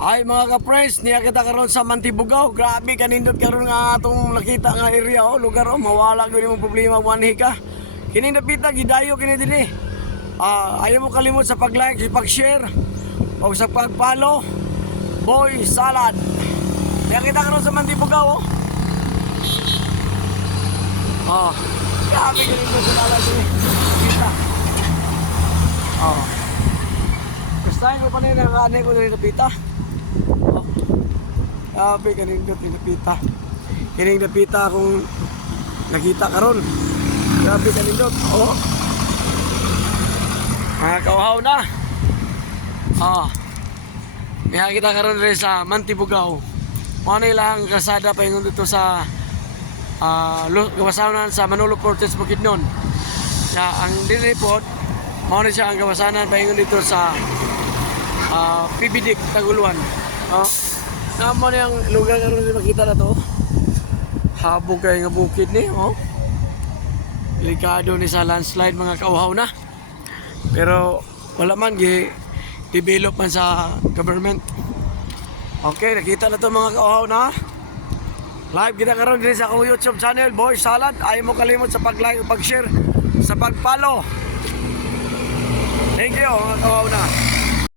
Ay mga ka-friends, niya kita karon sa Mantibugaw. Grabe kanindot karon nga atong nakita nga area lugar mawala gyud imong problema wanhi ka. Kining napita gidayo kini dinhi. Ayaw mo kalimot sa pag-like, pag-share o sa pag-follow. Boy Salad. Niya kita karon sa Mantibugaw. Grabe kanindot sa dalan dinhi. Kita. Gustahin ko pa na yung anay ko na napita. Grabe kanindot yung napita. Kining napita akong nakita karon. Grabe kanindot. Mga kauhaw na. May kita karon rin sa Mantibugaw. Ano ilang kasada pa yung dito sa gawasanan sa Manolo Cortez Bukidnon. Ang dinreport, ano siya ang gawasanan pa yung dito sa PBD Taguluan. Naman yung lugar nga rin makita na to. Habog kayo nga bukid ni. Delikado ni sa landslide mga kauhaw na. Pero wala man develop man sa government. Okay, nakita na to mga kauhaw na. Live kita karon din sa akong YouTube channel, Boy Salad. Ayaw mo kalimot sa pag-like, pag-share, sa pag-follow. Thank you mga kauhaw na.